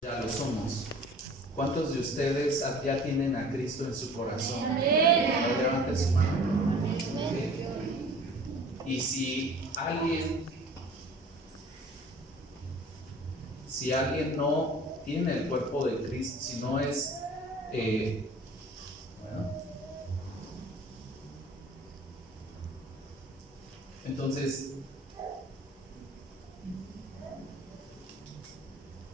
Ya lo somos. ¿Cuántos de ustedes ya tienen a Cristo en su corazón? Levanten su mano. ¿Sí? Y si alguien no tiene el cuerpo de Cristo, si no es bueno, entonces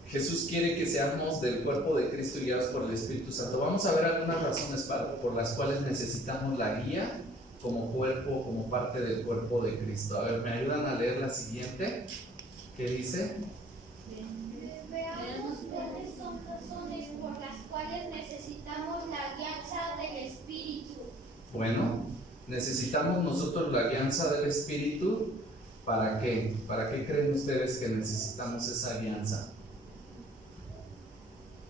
Jesús quiere que seamos del cuerpo de Cristo y guiados por el Espíritu Santo. Vamos a ver algunas razones por las cuales necesitamos la guía como cuerpo, como parte del cuerpo de Cristo. A ver, ¿me ayudan a leer la siguiente? ¿Qué dice? Veamos cuáles son razones por las cuales necesitamos la guianza del Espíritu. Bueno, necesitamos nosotros la guianza del Espíritu. ¿Para qué? ¿Para qué creen ustedes que necesitamos esa guianza?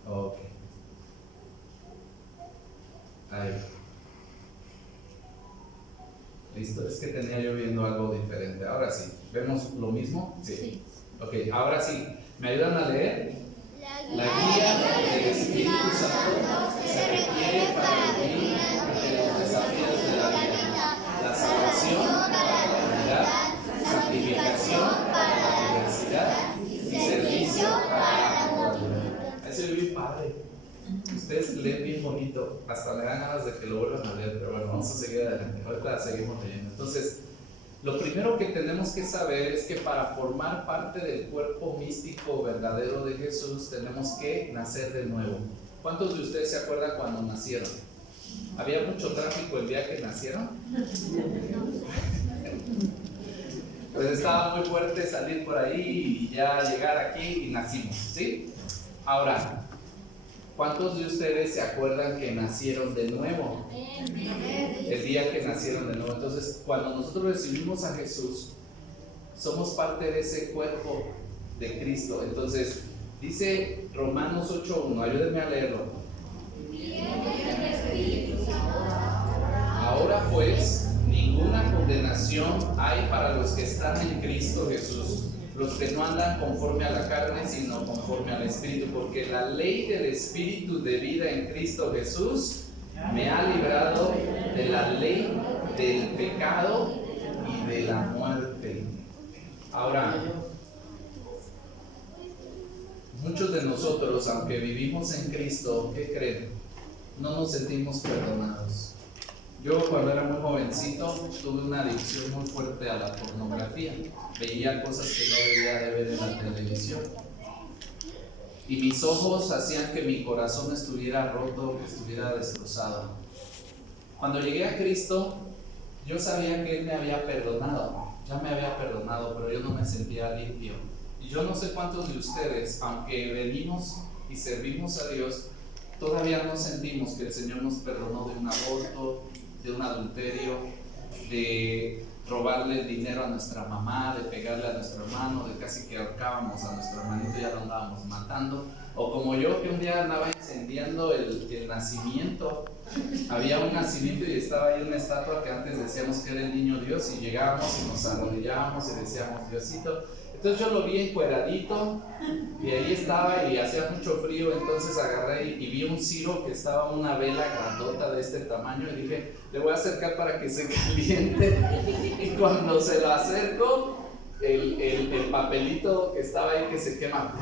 Ok. Ahí. Listo, es que tenía yo viendo algo diferente. Ahora sí, ¿vemos lo mismo? Sí. Ok, ahora sí, ¿me ayudan a leer? La guía del Espíritu Santo se requiere para vivir ante los desafíos de la vida. La salvación para la comunidad, santificación para la diversidad y servicio para la comunidad. Eso es bien padre. Ustedes leen bien bonito, hasta me dan ganas de que lo vuelvan a leer, pero bueno, vamos a seguir adelante. Ahorita seguimos leyendo. Entonces, lo primero que tenemos que saber es que para formar parte del cuerpo místico verdadero de Jesús tenemos que nacer de nuevo. ¿Cuántos de ustedes se acuerdan cuando nacieron? ¿Había mucho tráfico el día que nacieron? Pues estaba muy fuerte salir por ahí y ya llegar aquí y nacimos, ¿sí? Ahora, ¿cuántos de ustedes se acuerdan que nacieron de nuevo? El día que nacieron de nuevo. Entonces, cuando nosotros recibimos a Jesús, somos parte de ese cuerpo de Cristo. Entonces, dice Romanos 8:1, ayúdenme a leerlo. Ahora pues, ninguna condenación hay para los que están en Cristo Jesús, los que no andan conforme a la carne, sino conforme al Espíritu, porque la ley del Espíritu de vida en Cristo Jesús me ha librado de la ley del pecado y de la muerte. Ahora, muchos de nosotros, aunque vivimos en Cristo, ¿qué creen? No nos sentimos perdonados. Yo cuando era muy jovencito tuve una adicción muy fuerte a la pornografía. Veía cosas que no debía de ver en la televisión. Y mis ojos hacían que mi corazón estuviera roto, que estuviera destrozado. Cuando llegué a Cristo, yo sabía que Él me había perdonado. Ya me había perdonado, pero yo no me sentía limpio. Y yo no sé cuántos de ustedes, aunque venimos y servimos a Dios, todavía no sentimos que el Señor nos perdonó de un aborto, de un adulterio, de robarle el dinero a nuestra mamá, de pegarle a nuestro hermano, de casi que ahorcábamos a nuestro hermanito y ya lo andábamos matando. O como yo, que un día andaba incendiando el nacimiento. Había un nacimiento y estaba ahí una estatua que antes decíamos que era el niño Dios, y llegábamos y nos arrodillábamos y decíamos Diosito. Entonces yo lo vi encueradito y ahí estaba y hacía mucho frío, entonces agarré y vi un ciro que estaba una vela grandota de este tamaño y dije, le voy a acercar para que se caliente. Y cuando se lo acerco, el papelito que estaba ahí que se quema,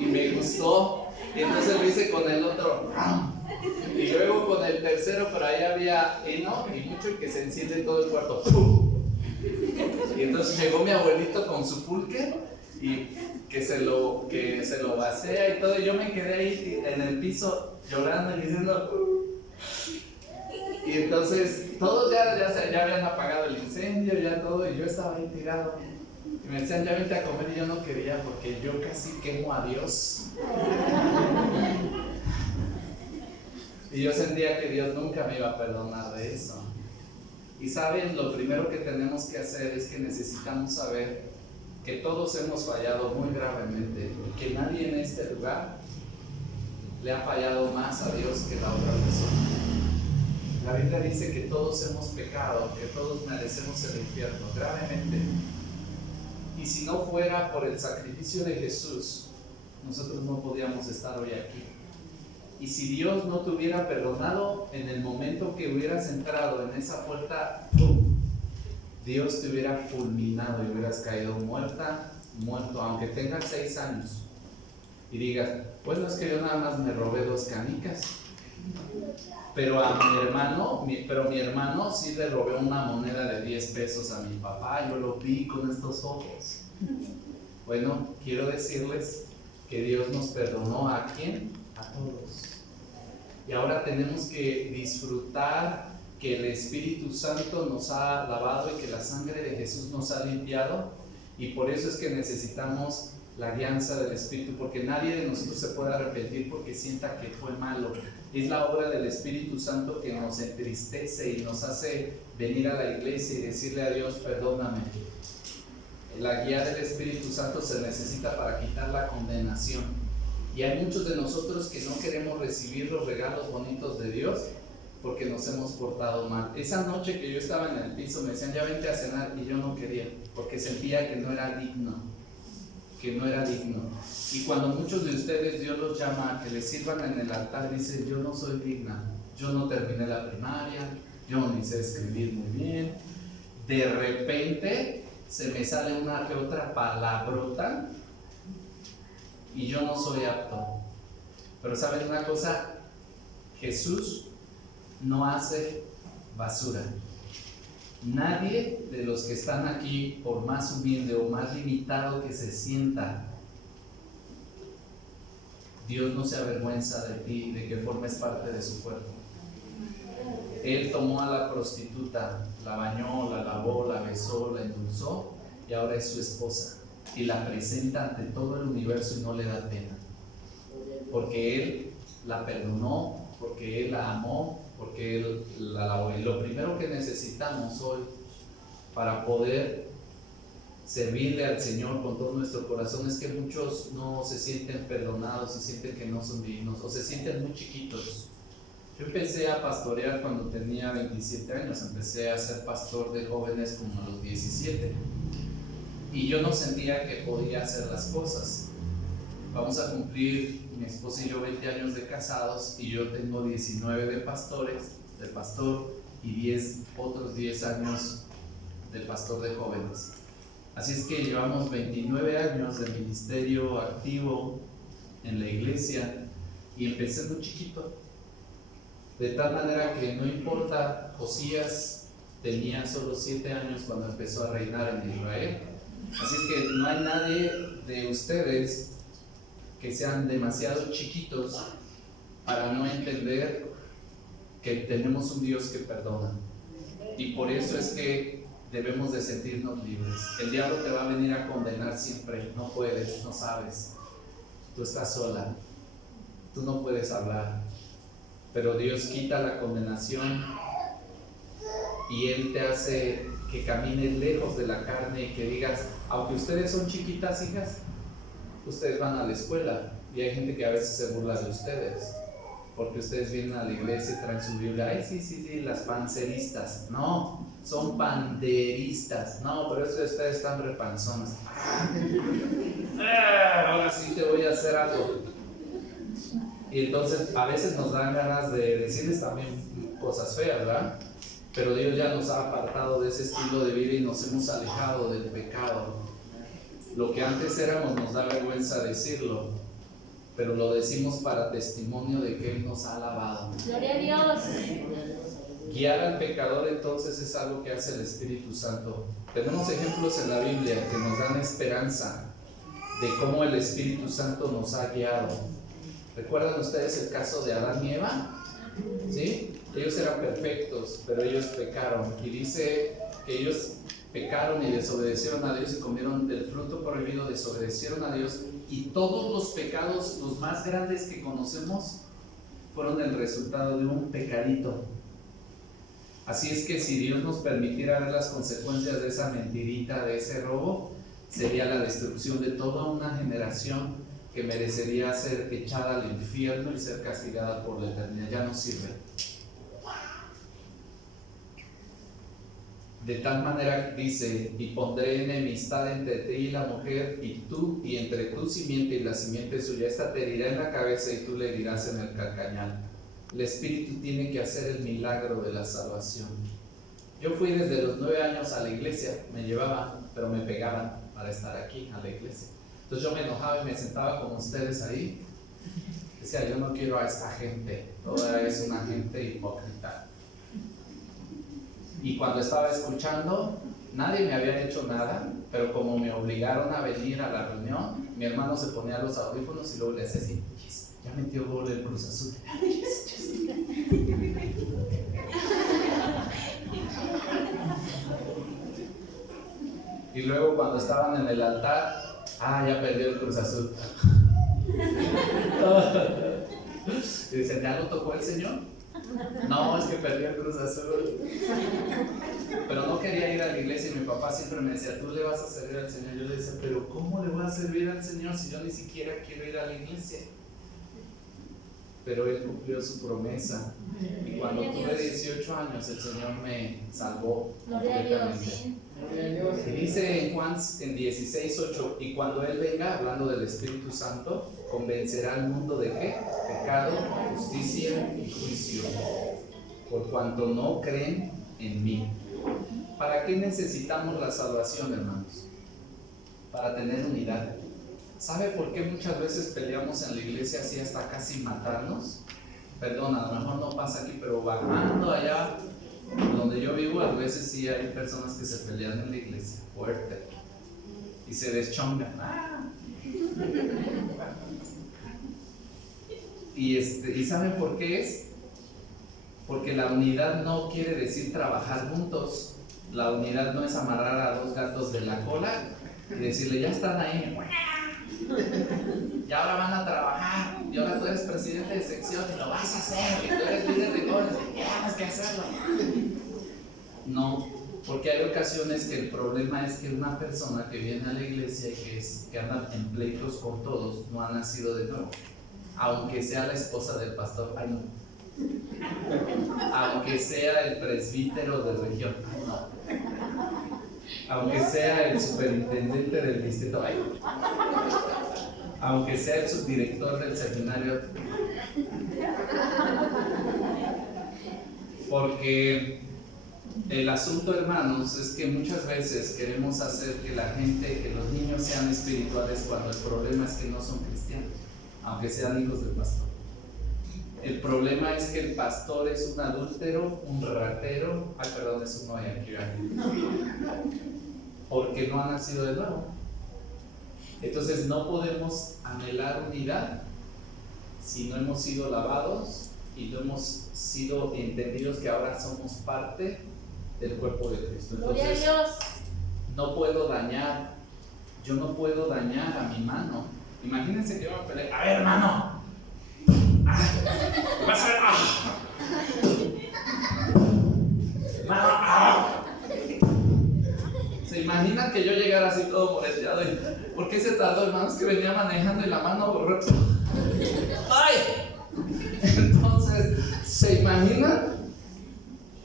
y me gustó, y entonces lo hice con el otro, y luego con el tercero, pero ahí había heno y mucho, y que se enciende todo el cuarto. Y entonces llegó mi abuelito con su pulque y que se lo vacía y todo, y yo me quedé ahí en el piso llorando y diciendo y entonces todos ya habían apagado el incendio, ya todo, y yo estaba ahí tirado y me decían ya vente a comer, y yo no quería porque yo casi quemo a Dios. Y yo sentía que Dios nunca me iba a perdonar de eso. Y saben, lo primero que tenemos que hacer es que necesitamos saber que todos hemos fallado muy gravemente y que nadie en este lugar le ha fallado más a Dios que la otra persona. La Biblia dice que todos hemos pecado, que todos merecemos el infierno gravemente. Y si no fuera por el sacrificio de Jesús, nosotros no podíamos estar hoy aquí. Y si Dios no te hubiera perdonado, en el momento que hubieras entrado en esa puerta, ¡pum!, Dios te hubiera fulminado y hubieras caído muerto, aunque tengas 6 años. Y digas, bueno, es que yo nada más me robé 2 canicas. Pero a mi hermano sí le robé una moneda de 10 pesos a mi papá, yo lo vi con estos ojos. Bueno, quiero decirles que Dios nos perdonó. ¿A quién? A todos. Y ahora tenemos que disfrutar que el Espíritu Santo nos ha lavado y que la sangre de Jesús nos ha limpiado, y por eso es que necesitamos la guianza del Espíritu, porque nadie de nosotros se puede arrepentir porque sienta que fue malo. Es la obra del Espíritu Santo que nos entristece y nos hace venir a la iglesia y decirle a Dios, perdóname. La guía del Espíritu Santo se necesita para quitar la condenación. Y hay muchos de nosotros que no queremos recibir los regalos bonitos de Dios porque nos hemos portado mal. Esa noche que yo estaba en el piso me decían, ya vente a cenar, y yo no quería porque sentía que no era digno. Y cuando muchos de ustedes Dios los llama a que les sirvan en el altar, dicen, yo no soy digna, yo no terminé la primaria, yo ni sé escribir muy bien. De repente se me sale una que otra palabrota y yo no soy apto. Pero ¿saben una cosa? Jesús no hace basura. Nadie de los que están aquí, por más humilde o más limitado que se sienta, Dios no se avergüenza de ti, de que formes parte de su cuerpo. Él tomó a la prostituta, la bañó, la lavó, la besó, la endulzó, y ahora es su esposa, y la presenta ante todo el universo y no le da pena, porque Él la perdonó, porque Él la amó, porque Él la lavó. Y lo primero que necesitamos hoy para poder servirle al Señor con todo nuestro corazón es que muchos no se sienten perdonados y sienten que no son dignos, o se sienten muy chiquitos. Yo empecé a pastorear cuando tenía 27 años, empecé a ser pastor de jóvenes como a los 17, y yo no sentía que podía hacer las cosas. Vamos a cumplir, mi esposa y yo, 20 años de casados, y yo tengo 19 de pastor, y otros 10 años de pastor de jóvenes. Así es que llevamos 29 años de ministerio activo en la iglesia, y empecé muy chiquito, de tal manera que no importa, Josías tenía solo 7 años cuando empezó a reinar en Israel. Así es que no hay nadie de ustedes que sean demasiado chiquitos para no entender que tenemos un Dios que perdona, y por eso es que debemos de sentirnos libres. El diablo te va a venir a condenar siempre, no puedes, no sabes, tú estás sola, tú no puedes hablar, pero Dios quita la condenación y Él te hace que camines lejos de la carne y que digas, aunque ustedes son chiquitas hijas, ustedes van a la escuela, y hay gente que a veces se burla de ustedes porque ustedes vienen a la iglesia y traen su Biblia. Ay, sí, las panceristas. No, son panderistas. No, pero eso de ustedes están repanzonas. Ahora sí te voy a hacer algo. Y entonces a veces nos dan ganas de decirles también cosas feas, ¿verdad? Pero Dios ya nos ha apartado de ese estilo de vida y nos hemos alejado del pecado. Lo que antes éramos nos da vergüenza decirlo, pero lo decimos para testimonio de que Él nos ha lavado. Gloria a Dios. Guiar al pecador entonces es algo que hace el Espíritu Santo. Tenemos ejemplos en la Biblia que nos dan esperanza de cómo el Espíritu Santo nos ha guiado. ¿Recuerdan ustedes el caso de Adán y Eva? ¿Sí? Ellos eran perfectos, pero ellos pecaron, y dice que ellos pecaron y desobedecieron a Dios y comieron del fruto prohibido, desobedecieron a Dios, y todos los pecados, los más grandes que conocemos, fueron el resultado de un pecadito. Así es que si Dios nos permitiera ver las consecuencias de esa mentirita, de ese robo, sería la destrucción de toda una generación que merecería ser echada al infierno y ser castigada por la eternidad. Ya no sirve. De tal manera, dice, y pondré enemistad entre ti y la mujer, y entre tu simiente y la simiente suya. Esta te herirá en la cabeza y tú le herirás en el calcañar. El Espíritu tiene que hacer el milagro de la salvación. Yo fui desde los 9 años a la iglesia, me llevaban, pero me pegaban para estar aquí a la iglesia. Entonces yo me enojaba y me sentaba con ustedes ahí. Decía, yo no quiero a esta gente, toda es una gente hipócrita. Y cuando estaba escuchando, nadie me había hecho nada, pero como me obligaron a venir a la reunión, mi hermano se ponía los audífonos y luego le hacía así, yes, ya metió gol el Cruz Azul. Yes, yes. Y luego cuando estaban en el altar, ya perdió el Cruz Azul. Y dicen, ¿ya lo tocó el Señor? No, es que perdió el Cruz Azul. Pero no quería ir a la iglesia y mi papá siempre me decía, tú le vas a servir al Señor. Yo le decía, pero ¿cómo le voy a servir al Señor si yo ni siquiera quiero ir a la iglesia? Pero Él cumplió su promesa. Y cuando tuve 18 años, el Señor me salvó completamente. Y dice en Juan 16:8, y cuando Él venga, hablando del Espíritu Santo, convencerá al mundo de ¿qué? Pecado, justicia y juicio, por cuanto no creen en mí. ¿Para qué necesitamos la salvación, hermanos? Para tener unidad. ¿Sabe por qué muchas veces peleamos en la iglesia así hasta casi matarnos? Perdón, a lo mejor no pasa aquí, pero bajando allá donde yo vivo, a veces sí hay personas que se pelean en la iglesia, fuerte, y se deschongan. ¿Y saben por qué es? Porque la unidad no quiere decir trabajar juntos. La unidad no es amarrar a 2 gatos de la cola y decirle, ya están ahí, y ahora van a trabajar, y ahora tú eres presidente de sección y lo vas a hacer, y tú eres líder de jóvenes y tienes que hacerlo. No, porque hay ocasiones que el problema es que una persona que viene a la iglesia y que anda en pleitos con todos no ha nacido de nuevo, aunque sea la esposa del pastor, ay no, aunque sea el presbítero de región, ay no, aunque sea el superintendente del distrito, ay no, aunque sea el subdirector del seminario, porque el asunto, hermanos, es que muchas veces queremos hacer que la gente, que los niños sean espirituales cuando el problema es que no son cristianos, aunque sean hijos del pastor. El problema es que el pastor es un adúltero, un ratero, es un porque no ha nacido de nuevo. Entonces no podemos anhelar unidad si no hemos sido lavados y no hemos sido entendidos que ahora somos parte del cuerpo de Cristo. Entonces, gloria a Dios. Yo no puedo dañar a mi mano. Imagínense que yo me peleé, a ver, hermano, vas a ver, ¿Se imaginan que yo llegara así todo moreteado? ¿Por qué se tardó, hermanos? Que venía manejando y la mano borró. ¡Ay! Entonces, ¿se imaginan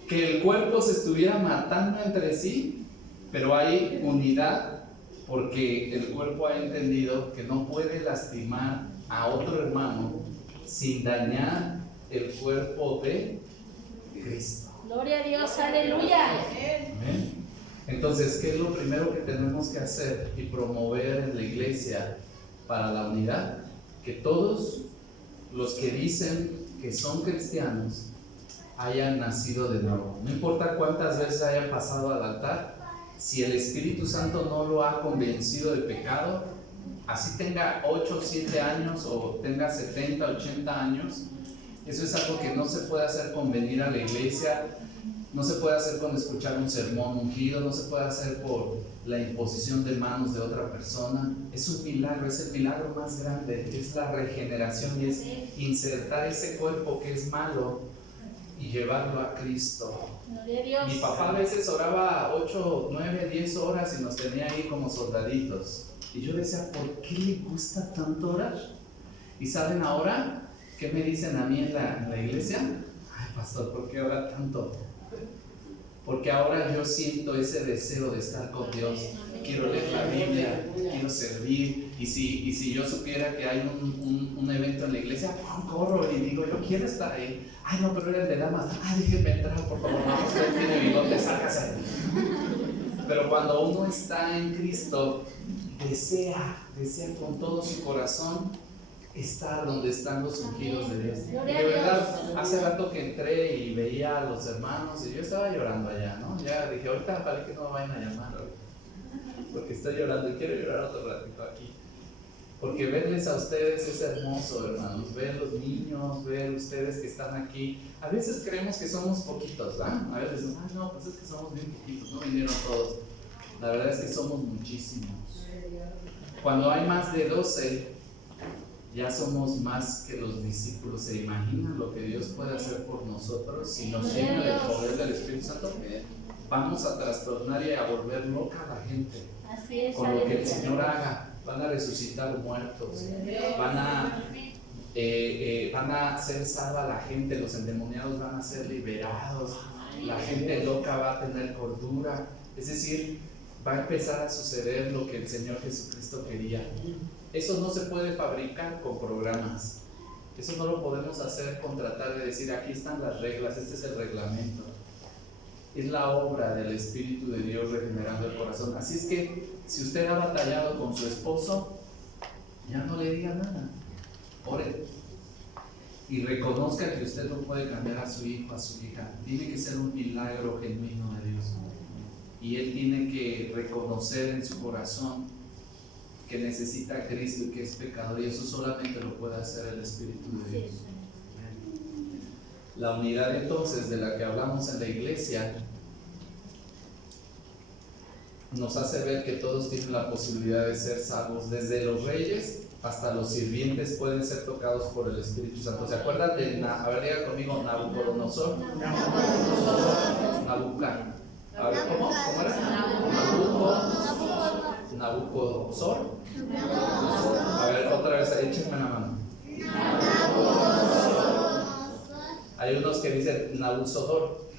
que el cuerpo se estuviera matando entre sí? Pero hay unidad porque el cuerpo ha entendido que no puede lastimar a otro hermano sin dañar el cuerpo de Cristo. Gloria a Dios, aleluya. Amén. Entonces, ¿qué es lo primero que tenemos que hacer y promover en la iglesia para la unidad? Que todos los que dicen que son cristianos hayan nacido de nuevo. No importa cuántas veces hayan pasado al altar, si el Espíritu Santo no lo ha convencido de pecado, así tenga 8 o 7 años o tenga 70, 80 años, eso es algo que no se puede hacer con venir a la iglesia, no se puede hacer con escuchar un sermón ungido, no se puede hacer por la imposición de manos de otra persona. Es un milagro, es el milagro más grande, es la regeneración y es insertar ese cuerpo que es malo y llevarlo a Cristo. Gloria a Dios. Mi papá a veces oraba 8, 9, 10 horas y nos tenía ahí como soldaditos. Y yo decía, ¿por qué le gusta tanto orar? ¿Y saben ahora qué me dicen a mí en la iglesia? Ay, pastor, ¿por qué ora tanto? porque ahora yo siento ese deseo de estar con Dios. Quiero leer la Biblia, quiero servir, y si yo supiera que hay un evento en la iglesia, corro y digo, yo quiero estar ahí. Ay, no, pero era el de damas. Ay, déjenme entrar, por favor, no, usted tiene bigote, sácase. Pero cuando uno está en Cristo, desea con todo su corazón estar donde están los ungidos de Dios. De verdad, hace rato que entré y veía a los hermanos y yo estaba llorando allá, ¿no? Ya dije, ahorita para que no me vayan a llamar, porque estoy llorando y quiero llorar otro ratito aquí. Porque verles a ustedes es hermoso, hermanos. Ver los niños, ver ustedes que están aquí. A veces creemos que somos poquitos, ¿verdad? A veces decimos, ay, no, pues es que somos bien poquitos, no vinieron todos. La verdad es que somos muchísimos. Cuando hay más de 12, ya somos más que los discípulos. ¿Se imaginan lo que Dios puede hacer por nosotros si nos llena del poder del Espíritu Santo? Vamos a trastornar y a volver loca a la gente. Así es, con lo que el Señor haga. Van a resucitar muertos, van a ser salva la gente, los endemoniados van a ser liberados, la gente loca va a tener cordura. Es decir, va a empezar a suceder lo que el Señor Jesucristo quería. Eso no se puede fabricar con programas. Eso no lo podemos hacer con tratar de decir, aquí están las reglas, este es el reglamento. Es la obra del Espíritu de Dios regenerando el corazón. Así es que si usted ha batallado con su esposo, ya no le diga nada. Ore y reconozca que usted no puede cambiar a su hijo, a su hija. Tiene que ser un milagro genuino de Dios. Y él tiene que reconocer en su corazón que necesita a Cristo y que es pecador, y eso solamente lo puede hacer el Espíritu de Dios. La unidad entonces de la que hablamos en la iglesia nos hace ver que todos tienen la posibilidad de ser salvos, desde los reyes hasta los sirvientes pueden ser tocados por el Espíritu Santo. ¿Se acuerdan de, a ver, diga conmigo, Nabucodonosor? Nabucar. A ver, ¿cómo era? Nabucodonosor. A ver, otra vez, échenme la mano. Hay unos que dicen Nabucodonosor.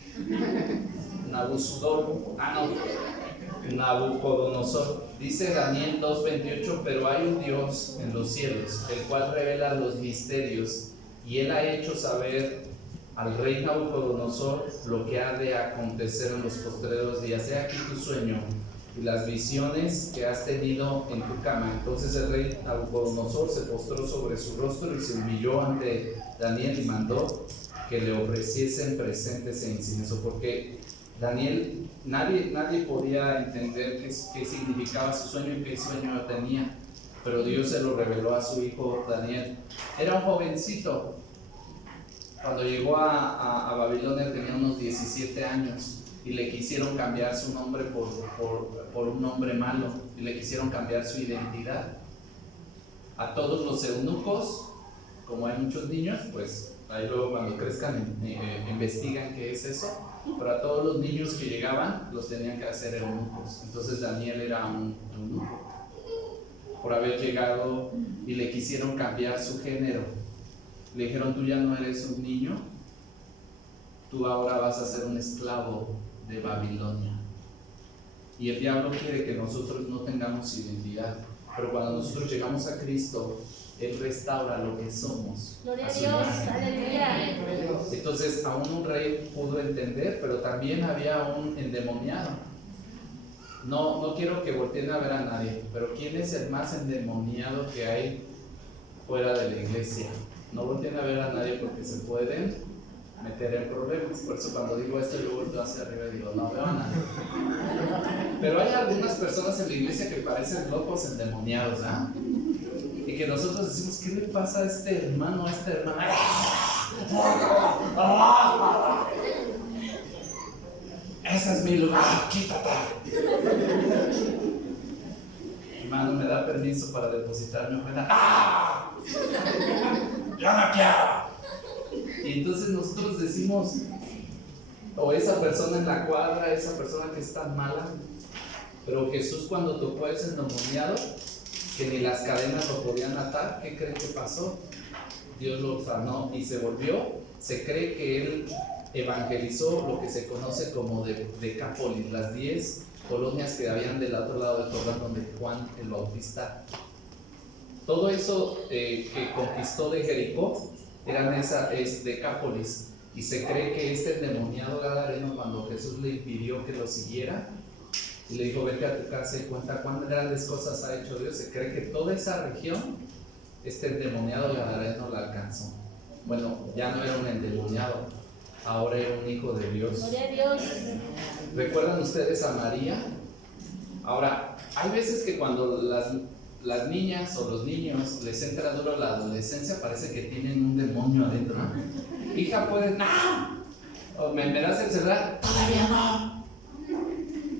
Nabucodonosor. Dice Daniel 2:28, pero hay un Dios en los cielos, el cual revela los misterios, y él ha hecho saber al rey Nabucodonosor lo que ha de acontecer en los postreros días. He aquí tu sueño y las visiones que has tenido en tu cama. Entonces el rey Nabucodonosor se postró sobre su rostro y se humilló ante Daniel y mandó que le ofreciesen presentes e incienso, porque Daniel, nadie podía entender qué significaba su sueño y qué sueño tenía, pero Dios se lo reveló a su hijo Daniel. Era un jovencito. Cuando llegó a Babilonia tenía unos 17 años y le quisieron cambiar su nombre por un nombre malo, y le quisieron cambiar su identidad. A todos los eunucos, como hay muchos niños, pues ahí luego cuando crezcan investigan qué es eso, pero a todos los niños que llegaban los tenían que hacer eunucos. Entonces Daniel era un eunuco por haber llegado, y le quisieron cambiar su género. Le dijeron, tú ya no eres un niño, tú ahora vas a ser un esclavo de Babilonia. Y el diablo quiere que nosotros no tengamos identidad, pero cuando nosotros llegamos a Cristo, Él restaura lo que somos. Gloria a Dios, aleluya. Entonces aún un rey pudo entender, pero también había un endemoniado. No quiero que volteen a ver a nadie, pero ¿quién es el más endemoniado que hay fuera de la iglesia? No volteen a ver a nadie porque se pueden meter en problemas. Por eso cuando digo esto yo volteo hacia arriba y digo, no veo a nadie. Pero hay algunas personas en la iglesia que parecen locos endemoniados, ¿ah? Y que nosotros decimos, ¿qué le pasa a este hermano, a esta hermana? Ese es mi lugar, quítate. Hermano, ¿me da permiso para depositar mi ofrenda? ¡Ah! ¡Yo no quiero! Y entonces nosotros decimos, o esa persona en la cuadra, esa persona que es tan mala, pero Jesús cuando tocó a ese endemoniado, que ni las cadenas lo podían atar, ¿qué creen que pasó? Dios lo sanó y se volvió. Se cree que él evangelizó lo que se conoce como Decápolis, las 10 colonias que habían del otro lado del Jordán, donde Juan el Bautista. Todo eso que conquistó de Jericó es Decápolis, y se cree que este endemoniado gadareno, cuando Jesús le impidió que lo siguiera y le dijo vete a tu casa y cuenta cuán grandes cosas ha hecho Dios, se cree que toda esa región este endemoniado gadareno la alcanzó. Bueno, ya no era un endemoniado, ahora era un hijo de Dios. Gloria a Dios. ¿Recuerdan ustedes a María? Ahora, hay veces que cuando las niñas o los niños les entra duro la adolescencia, parece que tienen un demonio adentro, ¿no? Hija, ¿puedes? ¡No! ¿O me das el celular? ¡Todavía no!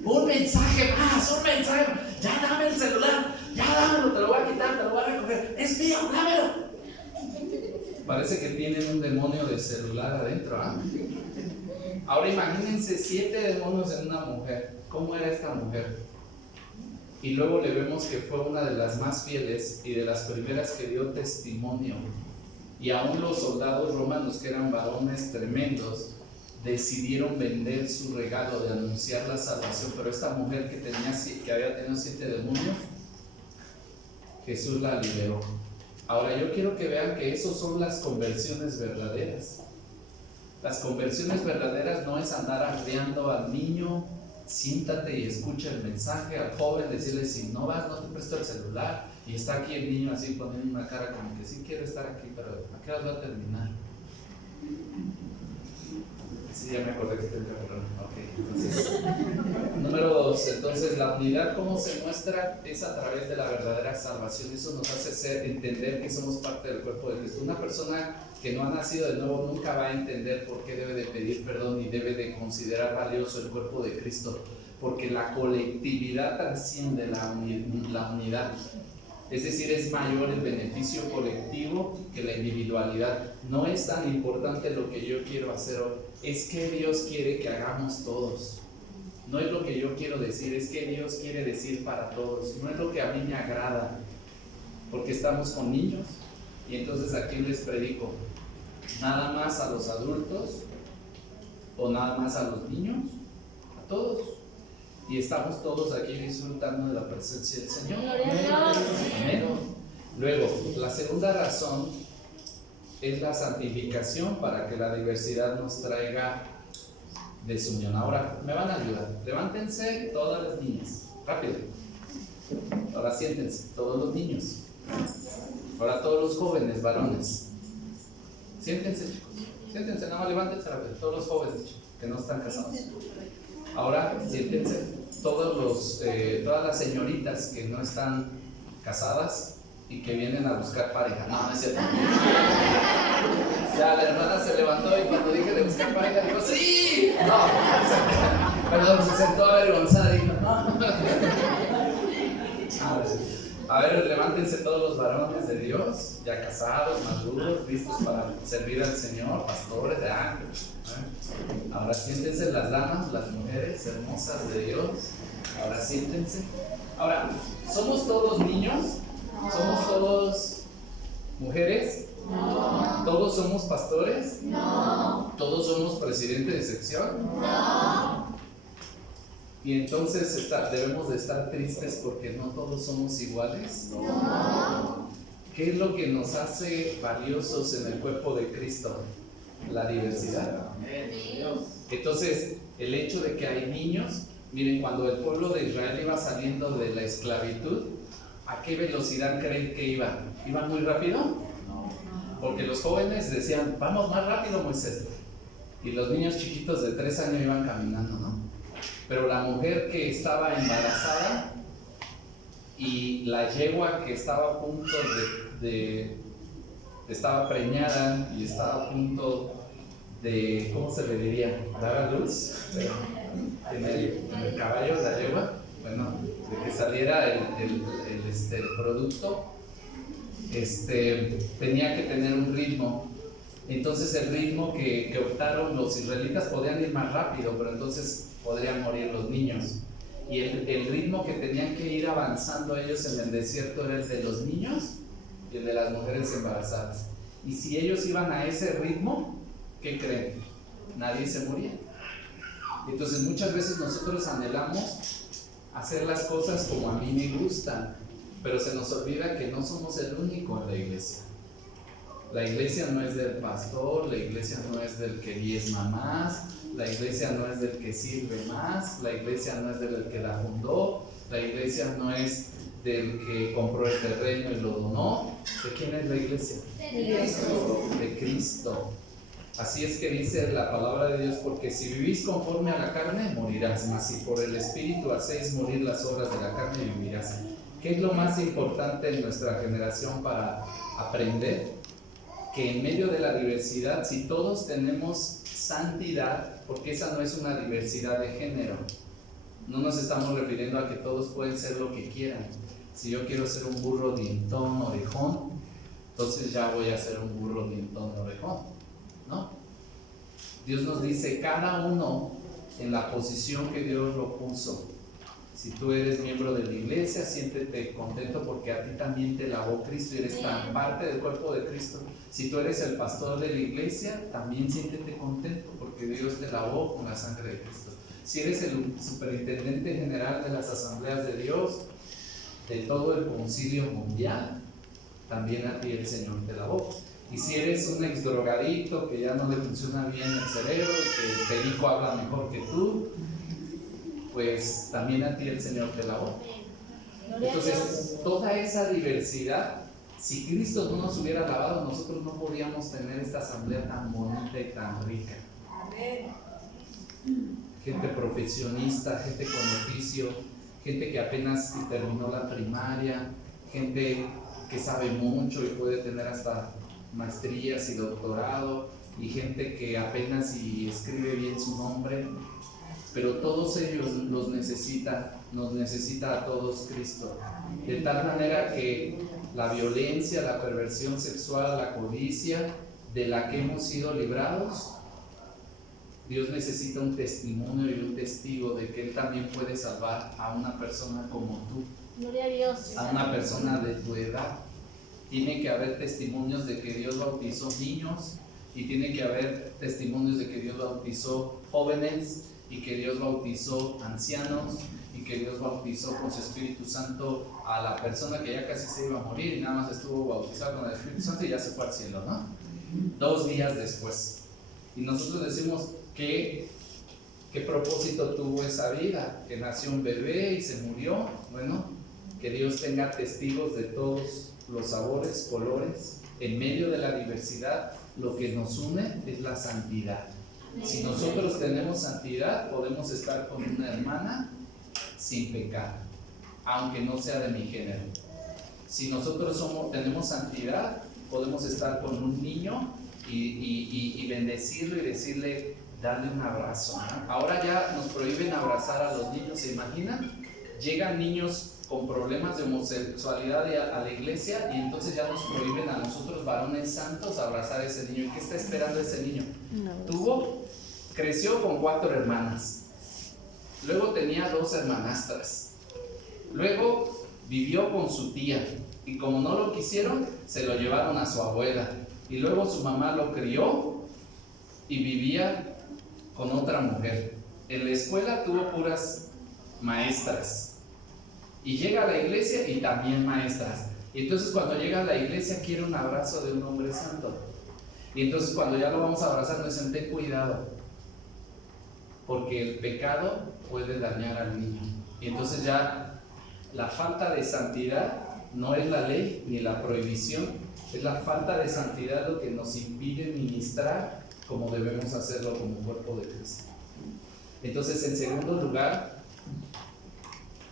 ¡Un mensaje más! ¡Un mensaje! ¡Ya dame el celular! ¡Ya dámelo! Te lo voy a quitar, te lo voy a recoger. ¡Es mío! ¡Dámelo! Parece que tienen un demonio de celular adentro, ¿ah? Ahora imagínense 7 demonios en una mujer. ¿Cómo era esta mujer? Y luego le vemos que fue una de las más fieles y de las primeras que dio testimonio. Y aún los soldados romanos, que eran varones tremendos, decidieron vender su regalo de anunciar la salvación. Pero esta mujer que había tenido 7 demonios, Jesús la liberó. Ahora yo quiero que vean que esas son las conversiones verdaderas. Las conversiones verdaderas no es andar arreando al niño, siéntate y escucha el mensaje, al joven decirle si no vas no te presto el celular, y está aquí el niño así poniendo una cara como que sí quiere estar aquí, pero ¿a qué hora va a terminar? Sí, ya me acordé que tengo que hablar. Ok, número 2, entonces la unidad cómo se muestra es a través de la verdadera salvación. Eso nos hace entender que somos parte del cuerpo de Cristo. Una persona que no ha nacido de nuevo nunca va a entender por qué debe de pedir perdón y debe de considerar valioso el cuerpo de Cristo, porque la colectividad trasciende la unidad. Es decir, es mayor el beneficio colectivo que la individualidad. No es tan importante lo que yo quiero hacer hoy, es que Dios quiere que hagamos todos. No es lo que yo quiero decir, es que Dios quiere decir para todos. No es lo que a mí me agrada, porque estamos con niños. Y entonces aquí les predico, nada más a los adultos o nada más a los niños, a todos. Y estamos todos aquí disfrutando de la presencia del Señor. Amén. Luego, la segunda razón es la santificación, para que la diversidad nos traiga desunión. Ahora, me van a ayudar. Levántense todas las niñas, rápido. Ahora siéntense, todos los niños. Ahora todos los jóvenes, varones. Siéntense, chicos. Siéntense, nada más levántense rápido. Todos los jóvenes, chicos, que no están casados. Ahora siéntense todas las señoritas que no están casadas y que vienen a buscar pareja. No, no es cierto. Ya la hermana se levantó y cuando dije de buscar pareja dijo ¡sí! No, perdón, se sentó avergonzada y dijo no. A ver, levántense todos los varones de Dios, ya casados, maduros, listos para servir al Señor, pastores de ángeles. Ahora siéntense las damas, las mujeres hermosas de Dios. Ahora siéntense. Ahora, ¿somos todos niños? ¿Somos todos mujeres? No. ¿Todos somos pastores? No. ¿Todos somos presidentes de sección? No. Y entonces debemos de estar tristes porque no todos somos iguales. No. ¿Qué es lo que nos hace valiosos en el cuerpo de Cristo? La diversidad. Entonces, el hecho de que hay niños, miren, cuando el pueblo de Israel iba saliendo de la esclavitud, ¿a qué velocidad creen que iba? ¿Iban muy rápido? Porque los jóvenes decían, vamos más rápido, Moisés. Y los niños chiquitos de 3 años iban caminando, ¿no? Pero la mujer que estaba embarazada y la yegua que estaba a punto estaba preñada y estaba a punto de, ¿cómo se le diría? Dar a luz en el caballo de la yegua, bueno, de que saliera el producto, tenía que tener un ritmo. Entonces el ritmo que optaron los israelitas, podían ir más rápido, pero entonces podrían morir los niños. Y el ritmo que tenían que ir avanzando ellos en el desierto era el de los niños y el de las mujeres embarazadas. Y si ellos iban a ese ritmo, ¿qué creen? nadie se moría. Entonces muchas veces nosotros anhelamos hacer las cosas como a mí me gustan, pero se nos olvida que no somos el único en la iglesia. La iglesia no es del pastor, la iglesia no es del que diezma más, la iglesia no es del que sirve más, la iglesia no es del que la fundó, la iglesia no es del que compró el terreno y lo donó. ¿De quién es la iglesia? De Cristo. Así es que dice la palabra de Dios, porque si vivís conforme a la carne, morirás, mas si por el Espíritu hacéis morir las obras de la carne, vivirás. ¿Qué es lo más importante en nuestra generación para aprender? Que en medio de la diversidad, si todos tenemos santidad, porque esa no es una diversidad de género, no nos estamos refiriendo a que todos pueden ser lo que quieran. Si yo quiero ser un burro dientón, orejón, entonces ya voy a ser un burro dientón, orejón. ¿No? Dios nos dice cada uno en la posición que Dios lo puso. Si tú eres miembro de la iglesia, siéntete contento porque a ti también te lavó Cristo y eres parte del cuerpo de Cristo. Si tú eres el pastor de la iglesia, también siéntete contento porque Dios te lavó con la sangre de Cristo. Si eres el superintendente general de las asambleas de Dios, de todo el concilio mundial, también a ti el Señor te lavó. Y si eres un ex drogadicto que ya no le funciona bien el cerebro y que el perico habla mejor que tú, pues también a ti el Señor te lavó. Entonces, toda esa diversidad, si Cristo no nos hubiera lavado, nosotros no podríamos tener esta asamblea tan bonita y tan rica. Gente profesionista, gente con oficio, gente que apenas terminó la primaria, gente que sabe mucho y puede tener hasta maestrías y doctorado, y gente que apenas y escribe bien su nombre, pero todos ellos nos necesita a todos Cristo, de tal manera que la violencia, la perversión sexual, la codicia de la que hemos sido librados, Dios necesita un testimonio y un testigo de que Él también puede salvar a una persona como tú, Gloria a Dios. a una persona de tu edad. Tiene que haber testimonios de que Dios bautizó niños, y tiene que haber testimonios de que Dios bautizó jóvenes, y que Dios bautizó ancianos, y que Dios bautizó con su Espíritu Santo a la persona que ya casi se iba a morir y nada más estuvo bautizada con el Espíritu Santo y ya se fue al cielo, ¿no? 2 días después. Y nosotros decimos, ¿qué propósito tuvo esa vida? Que nació un bebé y se murió. Bueno, que Dios tenga testigos de todos los sabores, colores. En medio de la diversidad, lo que nos une es la santidad. Si nosotros tenemos santidad, podemos estar con una hermana sin pecado, aunque no sea de mi género. Si nosotros tenemos santidad, podemos estar con un niño y bendecirlo y decirle, darle un abrazo, ¿no? Ahora ya nos prohíben abrazar a los niños, ¿se imaginan? Llegan niños con problemas de homosexualidad a la iglesia y entonces ya nos prohíben a nosotros varones santos abrazar a ese niño. ¿Y qué está esperando ese niño? Creció con 4 hermanas, luego tenía 2 hermanastras, luego vivió con su tía y como no lo quisieron, se lo llevaron a su abuela y luego su mamá lo crió y vivía con otra mujer. En la escuela tuvo puras maestras. Y llega a la iglesia y también maestras. Y entonces cuando llega a la iglesia quiere un abrazo de un hombre santo. Y entonces cuando ya lo vamos a abrazar nos dicen, ten cuidado, porque el pecado puede dañar al niño. Y entonces ya la falta de santidad no es la ley ni la prohibición, es la falta de santidad lo que nos impide ministrar como debemos hacerlo como cuerpo de Cristo. Entonces, en segundo lugar,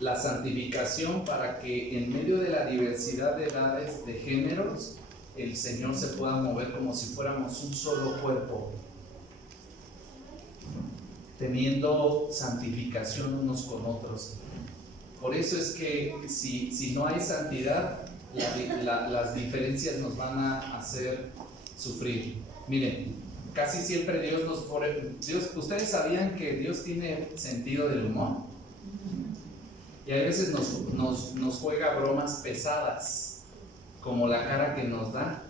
la santificación para que en medio de la diversidad de edades, de géneros, el Señor se pueda mover como si fuéramos un solo cuerpo, teniendo santificación unos con otros. Por eso es que si no hay santidad, las diferencias nos van a hacer sufrir. Miren, casi siempre Dios, ¿ustedes sabían que Dios tiene sentido del humor? Y a veces nos juega bromas pesadas, como la cara que nos da.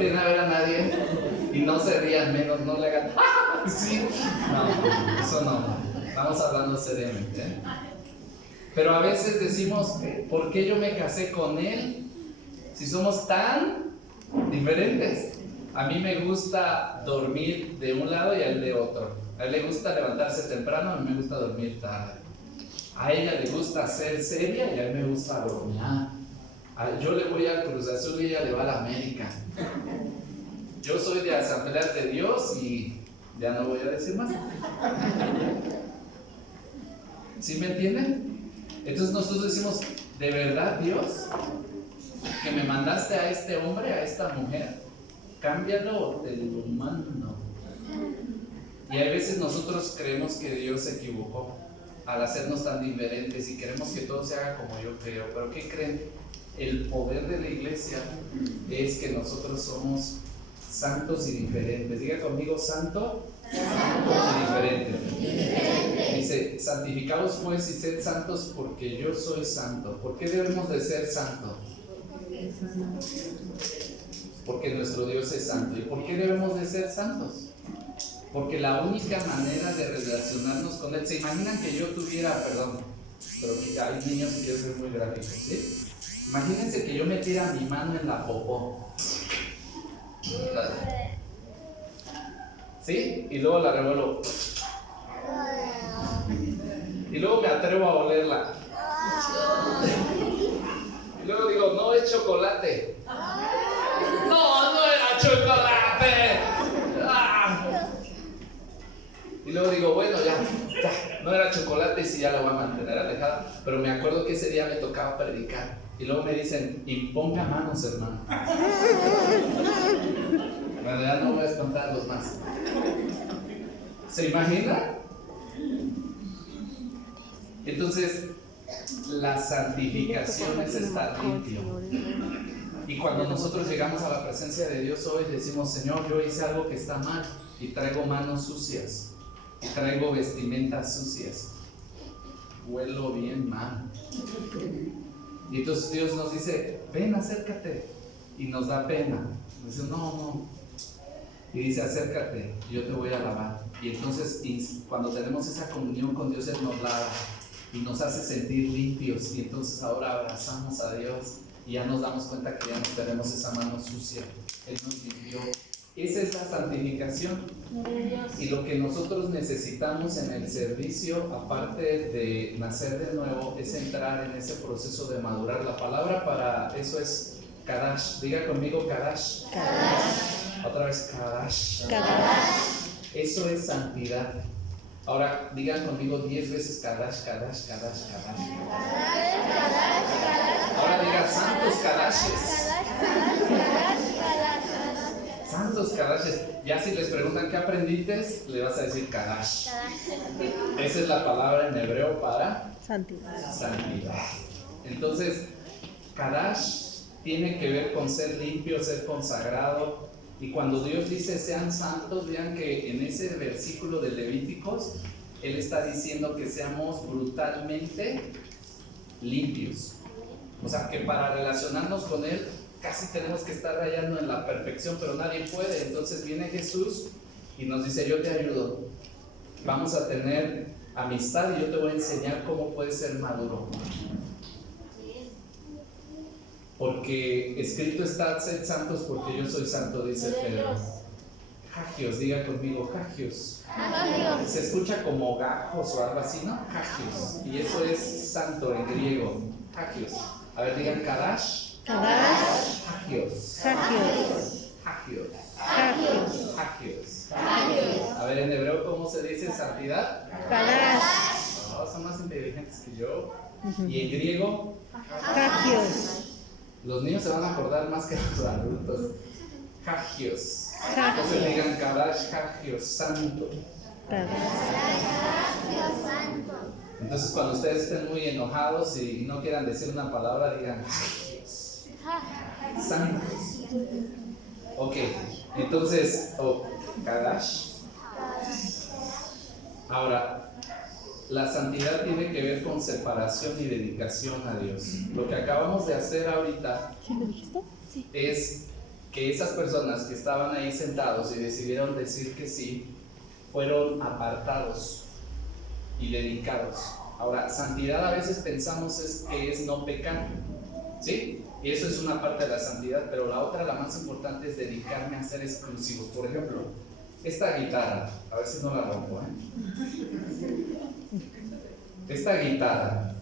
volteen a ver a nadie y no se rían menos, no le hagan ¡ah! Sí. No, eso no. Estamos hablando seriamente, ¿eh? Pero a veces decimos, ¿por qué yo me casé con él? Si somos tan diferentes. A mí me gusta dormir de un lado y a él de otro. A él le gusta levantarse temprano, a mí me gusta dormir tarde. A ella le gusta ser seria y a mí me gusta bromear. Yo le voy al Cruz Azul y ella le va a la América. Yo soy de Asambleas de Dios y ya no voy a decir más. ¿Sí me entienden? Entonces nosotros decimos, ¿de verdad Dios? Que me mandaste a este hombre, a esta mujer, cámbialo del humano. Y a veces nosotros creemos que Dios se equivocó al hacernos tan diferentes y queremos que todo se haga como yo creo. Pero ¿qué creen? El poder de la iglesia es que nosotros somos santos y diferentes. Diga conmigo, santo y diferente. Dice, santificaos pues y sed santos porque yo soy santo. ¿Por qué debemos de ser santos? Porque nuestro Dios es santo. ¿Y por qué debemos de ser santos? Porque la única manera de relacionarnos con Él, ¿se imaginan que yo tuviera, perdón, pero hay niños que quieren ser muy gráficos, ¿sí? Imagínense que yo metiera mi mano en la popó, ¿sí? Y luego la revuelvo. Y luego me atrevo a olerla. Y luego digo, no es chocolate. No, no era chocolate. Y luego digo, bueno, ya, no era chocolate, sí, ya la voy a mantener alejada. Pero me acuerdo que ese día me tocaba predicar. Y luego me dicen, imponga manos, hermano. Bueno, ya no voy a espantar los más. ¿Se imagina? Entonces, la santificación es estar limpio. Y cuando nosotros llegamos a la presencia de Dios hoy, decimos, Señor, yo hice algo que está mal y traigo manos sucias. Y traigo vestimentas sucias. Huelo bien mal. Y entonces Dios nos dice, ven, acércate. Y nos da pena. Nos dice, no. Y dice, acércate, yo te voy a lavar. Y entonces cuando tenemos esa comunión con Dios, Él nos lava y nos hace sentir limpios. Y entonces ahora abrazamos a Dios y ya nos damos cuenta que ya no tenemos esa mano sucia. Él nos limpió. Esa es la santificación. Y lo que nosotros necesitamos en el servicio, aparte de nacer de nuevo, es entrar en ese proceso de madurar. La palabra para eso es Kadash. Diga conmigo Kadash. Kadash. Otra vez Kadash. Kadash. Eso es santidad. Ahora digan conmigo 10 veces Kadash, Kadash, Kadash, Kadash. Ahora digan santos Kadashes. Santos Kadashes. Ya si les preguntan qué aprendiste, le vas a decir Kadash. Esa es la palabra en hebreo para santidad. Entonces, Kadash tiene que ver con ser limpio, ser consagrado. Y cuando Dios dice sean santos, vean que en ese versículo de Levíticos, Él está diciendo que seamos brutalmente limpios. O sea, que para relacionarnos con Él, casi tenemos que estar rayando en la perfección, pero nadie puede. Entonces viene Jesús y nos dice, yo te ayudo. Vamos a tener amistad y yo te voy a enseñar cómo puedes ser maduro. Porque escrito está, sed santos porque yo soy santo, dice Pedro. Hagios, diga conmigo, hagios. Se escucha como gajos o algo así, ¿no? Hagios. Y eso es santo en griego. Hagios. A ver, digan Kadash. Kadash. Hagios. Hagios. Hagios. Hagios. Hagios. A ver, en hebreo, ¿cómo se dice santidad? Kadash. Oh, son más inteligentes que yo. Y en griego, Hagios. los niños se van a acordar más que los adultos. Hagios. Entonces digan Kadash, Hagios, santo. Entonces cuando ustedes estén muy enojados y no quieran decir una palabra, digan Hagios, santos. Ok, entonces, Kadash. Ahora, la santidad tiene que ver con separación y dedicación a Dios. Lo que acabamos de hacer ahorita es que esas personas que estaban ahí sentados y decidieron decir que sí, fueron apartados y dedicados. Ahora, santidad a veces pensamos que es no pecar, ¿sí? Y eso es una parte de la santidad, pero la otra, la más importante, es dedicarme a ser exclusivos. Por ejemplo, esta guitarra, a ver si no la rompo, Esta guitarra,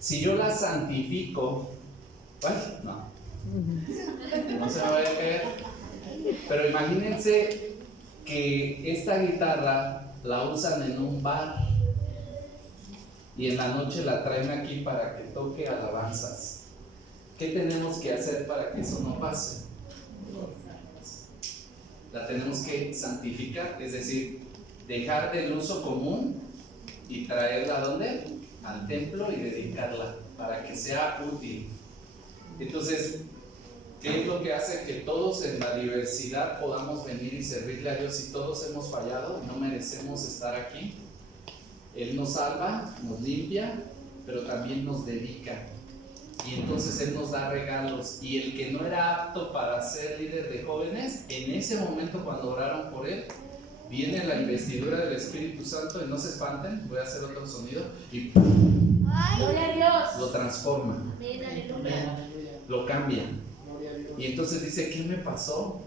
si yo la santifico, ay, no se me vaya a caer, pero imagínense que esta guitarra la usan en un bar y en la noche la traen aquí para que toque alabanzas. ¿Qué tenemos que hacer para que eso no pase? La tenemos que santificar, es decir, dejar del uso común y traerla ¿a dónde? Al templo y dedicarla para que sea útil. Entonces, ¿qué es lo que hace que todos en la diversidad podamos venir y servirle a Dios? Si todos hemos fallado, no merecemos estar aquí. Él nos salva, nos limpia, pero también nos dedica. Y entonces Él nos da regalos. Y el que no era apto para ser líder de jóvenes, en ese momento cuando oraron por él, viene la investidura del Espíritu Santo, y no se espanten, voy a hacer otro sonido, y Gloria a Dios. lo transforma, Amén, aleluya. lo cambia. Y entonces dice, ¿qué me pasó?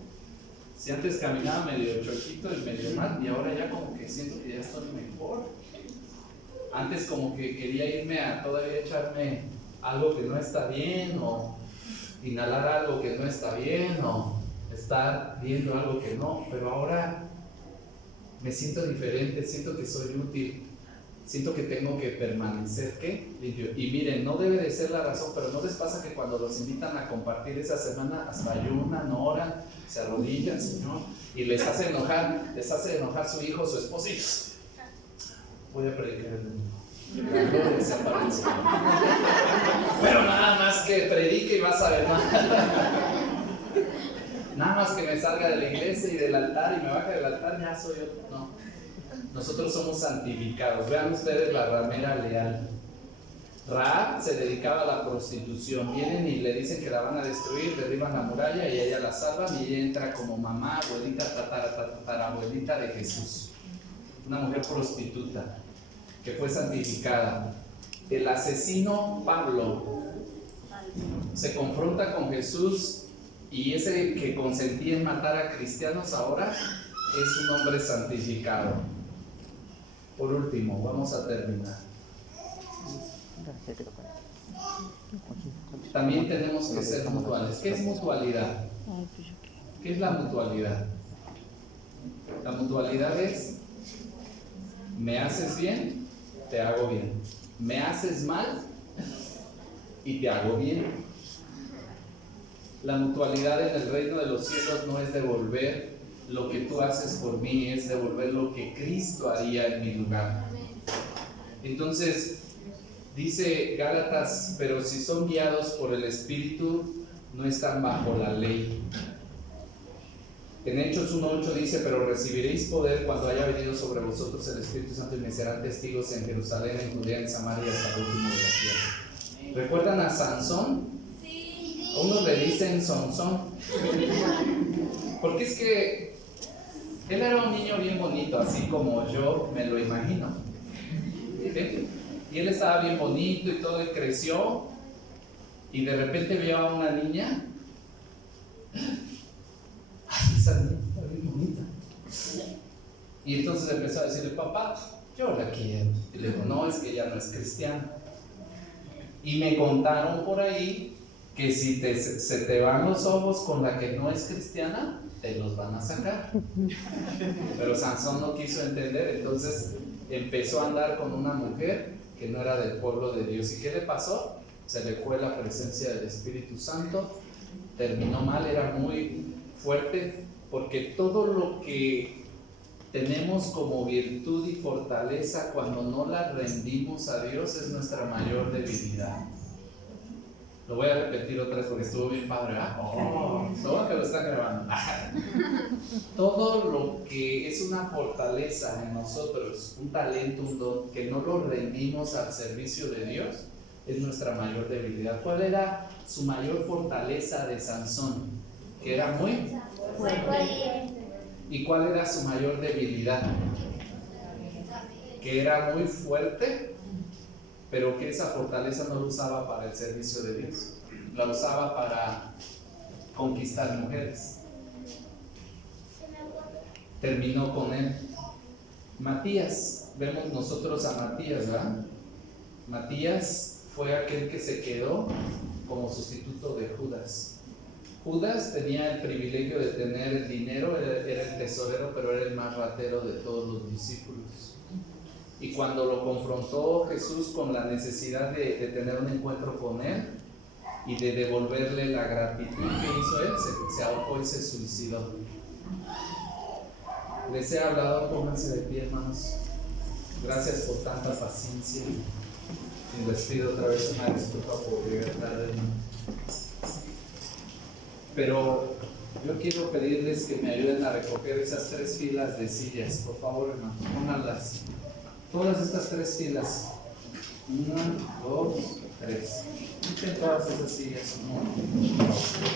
Si antes caminaba medio choquito y medio mal, y ahora ya como que siento que ya estoy mejor. Antes como que quería irme a todavía echarme algo que no está bien, o inhalar algo que no está bien, o estar viendo algo que no, pero ahora me siento diferente, siento que soy útil, siento que tengo que permanecer, ¿qué? Limpio. Y miren, no debe de ser la razón, pero ¿no les pasa que cuando los invitan a compartir esa semana, hasta ayunan, oran, se arrodillan, Señor, y les hace enojar su hijo, su esposo, y voy a predicar el domingo? Pero nada más que predique y vas a ver más. Nada más que me salga de la iglesia y del altar y me baje del altar, ya soy otro. No, nosotros somos santificados. Vean ustedes la ramera leal. Rahab se dedicaba a la prostitución. Vienen y le dicen que la van a destruir, derriban la muralla y ella la salvan, y ella entra como mamá, abuelita, tatarabuelita de Jesús. Una mujer prostituta que fue santificada. El asesino Pablo se confronta con Jesús, y ese que consentía en matar a cristianos ahora es un hombre santificado. Por último, vamos a terminar. También tenemos que ser mutuales. ¿Qué es mutualidad? ¿Qué es la mutualidad? La mutualidad es: me haces bien, te hago bien. Me haces mal y te hago bien. La mutualidad en el reino de los cielos no es devolver lo que tú haces por mí, es devolver lo que Cristo haría en mi lugar. Entonces, dice Gálatas, pero si son guiados por el Espíritu, no están bajo la ley. En Hechos 1:8 dice, pero recibiréis poder cuando haya venido sobre vosotros el Espíritu Santo, y me serán testigos en Jerusalén, en Judea, en Samaria, hasta el último de la tierra. ¿Recuerdan a Sansón? A unos le dicen Sansón, porque es que él era un niño bien bonito, así como yo me lo imagino. ¿Sí? Y él estaba bien bonito y todo, y creció, y de repente vio a una niña. ¡Ay, esa niña está bien bonita! Y entonces empezó a decirle, papá, yo la quiero. Y le dijo, no, es que ella no es cristiana. Y me contaron por ahí que si se te van los ojos con la que no es cristiana, te los van a sacar. Pero Sansón no quiso entender, entonces empezó a andar con una mujer que no era del pueblo de Dios. ¿Y qué le pasó? Se le fue la presencia del Espíritu Santo, terminó mal, era muy fuerte, porque todo lo que tenemos como virtud y fortaleza, cuando no la rendimos a Dios, es nuestra mayor debilidad. Lo voy a repetir otra vez porque estuvo bien padre, ¿verdad? Todo que lo están grabando. Todo lo que es una fortaleza en nosotros, un talento, un don, que no lo rendimos al servicio de Dios, es nuestra mayor debilidad. ¿Cuál era su mayor fortaleza de Sansón? que era muy. ¿Y cuál era su mayor debilidad? Que era muy fuerte, pero que esa fortaleza no la usaba para el servicio de Dios, la usaba para conquistar mujeres. Terminó con él. Matías, vemos nosotros a Matías, ¿verdad? Matías fue aquel que se quedó como sustituto de Judas. Judas tenía el privilegio de tener el dinero, era el tesorero, pero era el más ratero de todos los discípulos. Y cuando lo confrontó Jesús con la necesidad de tener un encuentro con él y de devolverle la gratitud que hizo él, se ahorcó y se suicidó. Les he hablado, pónganse de pie, hermanos. Gracias por tanta paciencia. Y les pido otra vez una disculpa por llegar tarde. Pero yo quiero pedirles que me ayuden a recoger esas 3 filas de sillas. Por favor, hermanos, pónganlas. Todas estas 3 filas. 1, 2, 3. Quiten todas esas sillas. 1, 2, 3.